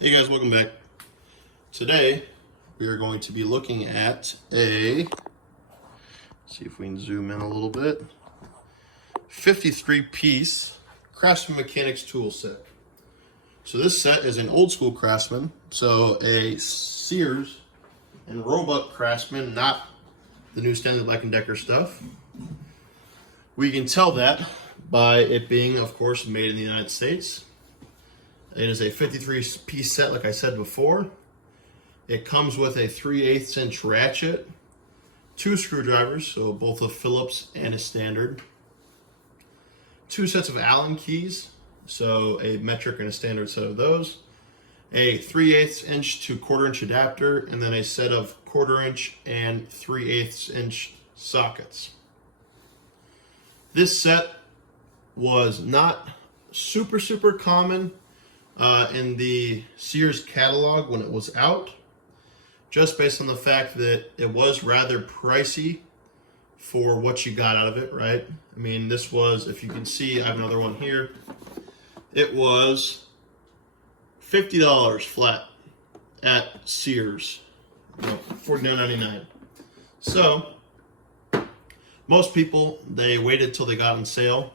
Hey guys, welcome back. Today we are going to be looking at see if we can zoom in a little bit, 53-piece Craftsman Mechanics tool set. So this set is an old school Craftsman, so a Sears and Roebuck Craftsman, not the new Stanley Black & Decker stuff. We can tell that by it being, of course, made in the United States. It is a 53-piece set, like I said before. It comes with a 3/8 inch ratchet, 2 screwdrivers, so both a Phillips and a standard, 2 sets of Allen keys, so a metric and a standard set of those, a 3/8 inch to 1/4 inch adapter, and then a set of 1/4 inch and 3/8 inch sockets. This set was not super common in the Sears catalog when it was out, just based on the fact that it was rather pricey for what you got out of it, right? I mean, this was, if you can see, I have another one here. It was $50 flat at Sears, $49.99. So most people, they waited till they got on sale.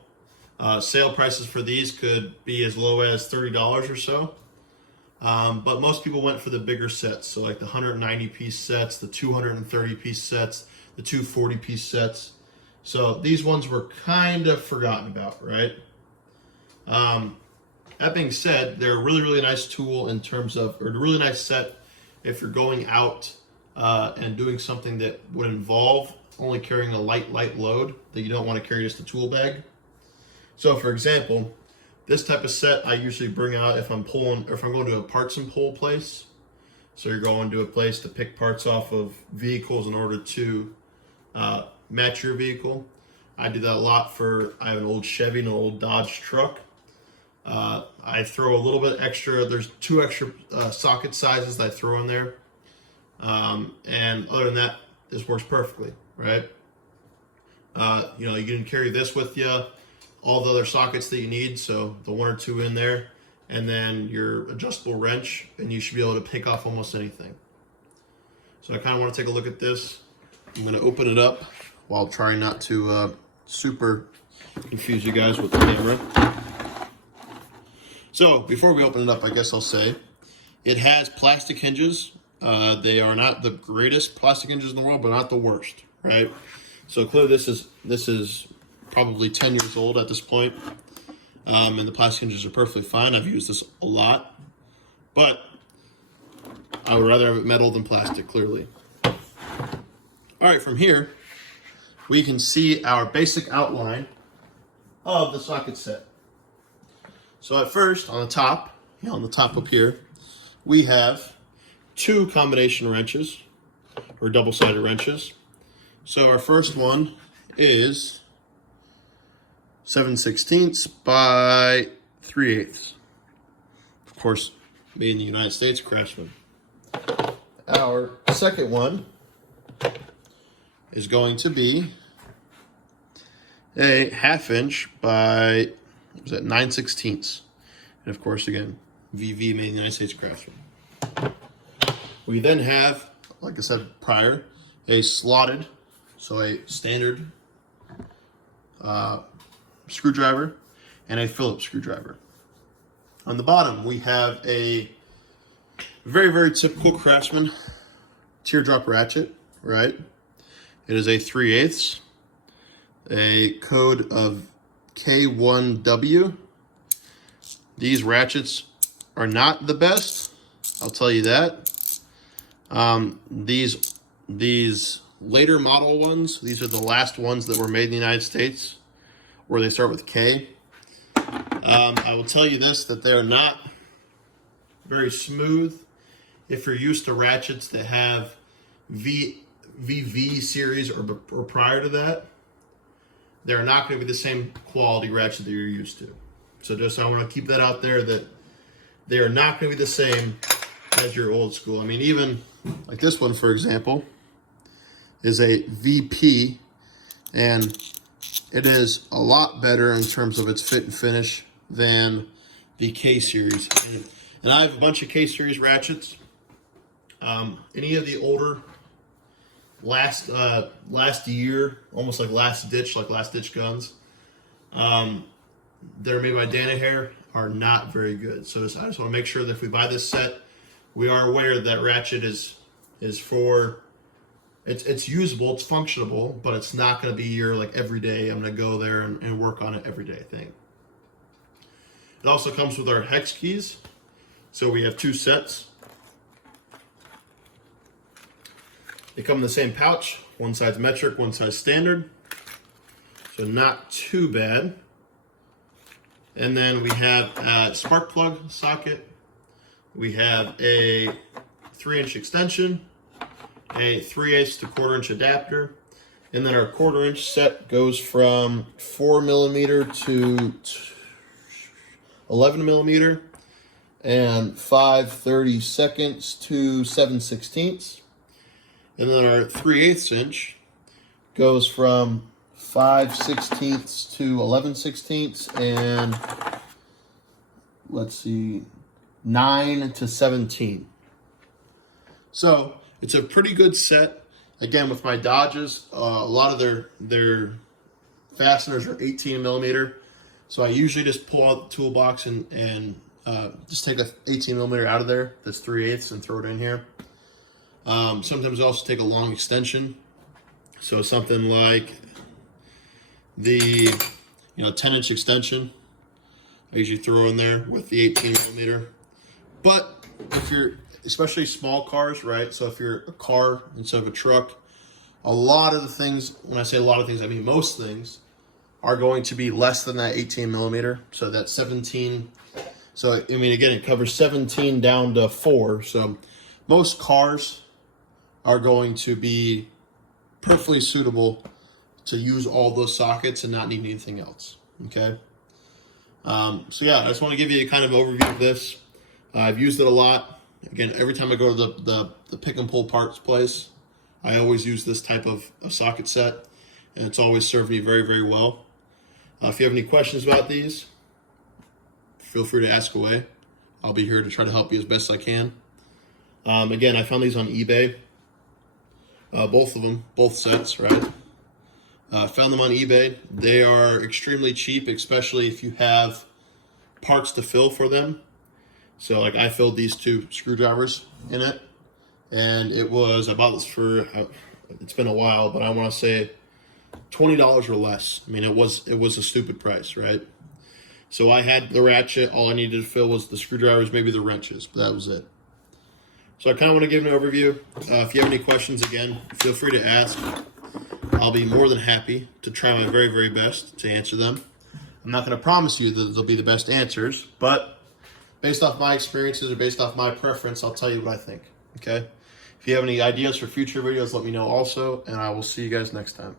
Sale prices for these could be as low as $30 or so. But most people went for the bigger sets. So like the 190-piece sets, the 230-piece sets, the 240-piece sets. So these ones were kind of forgotten about, right? That being said, they're a really nice tool in terms of, or a really nice set if you're going out and doing something that would involve only carrying a light load that you don't want to carry just a tool bag. So for example, this type of set I usually bring out if I'm going to a parts and pull place. So you're going to a place to pick parts off of vehicles in order to match your vehicle. I do that a lot I have an old Chevy and an old Dodge truck. I throw a little bit extra, there's 2 extra socket sizes that I throw in there. And other than that, this works perfectly, right? You can carry this with you, all the other sockets that you need, so the 1 or 2 in there, and then your adjustable wrench, and you should be able to pick off almost anything. So I kind of want to take a look at this. I'm going to open it up while trying not to super confuse you guys with the camera. So before we open it up, I guess I'll say it has plastic hinges. They are not the greatest plastic hinges in the world, but not the worst, right? So clearly this is probably 10 years old at this point. And the plastic hinges are perfectly fine. I've used this a lot, but I would rather have it metal than plastic, clearly. All right, from here, we can see our basic outline of the socket set. So at first, on the top up here, we have 2 combination wrenches, or double-sided wrenches. So our first one is 7/16 by 3/8. Of course, made in the United States, Craftsman. Our second one is going to be a 1/2 inch by 9/16. And of course, again, VV, made in the United States, Craftsman. We then have, like I said prior, a slotted, so a standard screwdriver and a Phillips screwdriver. On the bottom, we have a very typical Craftsman teardrop ratchet, right? It is a 3/8, a code of K1W. These ratchets are not the best, I'll tell you that. These later model ones, these are the last ones that were made in the United States, where they start with K. I will tell you this, that they're not very smooth. If you're used to ratchets that have VV series or prior to that, they're not going to be the same quality ratchet that you're used to. So just, I want to keep that out there, that they are not going to be the same as your old school. I mean, even like this one, for example, is a VP, and it is a lot better in terms of its fit and finish than the K series. And And I have a bunch of K-series ratchets. Any of the older last year, almost like last ditch guns, that are made by Danaher are not very good. So I just want to make sure that if we buy this set, we are aware that ratchet is for, it's usable, it's functional, but it's not going to be your like every day, I'm going to go there and work on it every day thing. It also comes with our hex keys. So we have 2 sets. They come in the same pouch. One side's metric, one side's standard. So not too bad. And then we have a spark plug socket. We have a 3-inch extension, a 3/8 to 1/4 inch adapter. And then our 1/4 inch set goes from 4mm to 11mm and 5/32 to 7/16. And then our 3/8 inch goes from 5/16 to 11/16 and let's see, 9 to 17. So it's a pretty good set. Again, with my Dodges, a lot of their fasteners are 18mm. So I usually just pull out the toolbox and just take a 18mm out of there that's 3/8 and throw it in here. Sometimes I also take a long extension. So something like the 10-inch extension, I usually throw in there with the 18mm. But if you're, especially small cars, right? So if you're a car instead of a truck, a lot of the things, when I say a lot of things, I mean most things, are going to be less than that 18mm. So that's 17. So, I mean, again, it covers 17 down to 4. So most cars are going to be perfectly suitable to use all those sockets and not need anything else, okay? So yeah, I just want to give you a kind of overview of this. I've used it a lot. Again, every time I go to the pick and pull parts place, I always use this type of a socket set, and it's always served me very, very well. If you have any questions about these, feel free to ask away. I'll be here to try to help you as best I can. Again, I found these on eBay. Both of them, both sets, right? Found them on eBay. They are extremely cheap, especially if you have parts to fill for them. So like I filled these 2 screwdrivers in it, and it was, I bought this for, it's been a while, but I want to say $20 or less. I mean, it was a stupid price, right? So I had the ratchet. All I needed to fill was the screwdrivers, maybe the wrenches, but that was it. So I kind of want to give an overview. If you have any questions, again, feel free to ask. I'll be more than happy to try my very, very best to answer them. I'm not going to promise you that they'll be the best answers, but based off my experiences or based off my preference, I'll tell you what I think, okay? If you have any ideas for future videos, let me know also, and I will see you guys next time.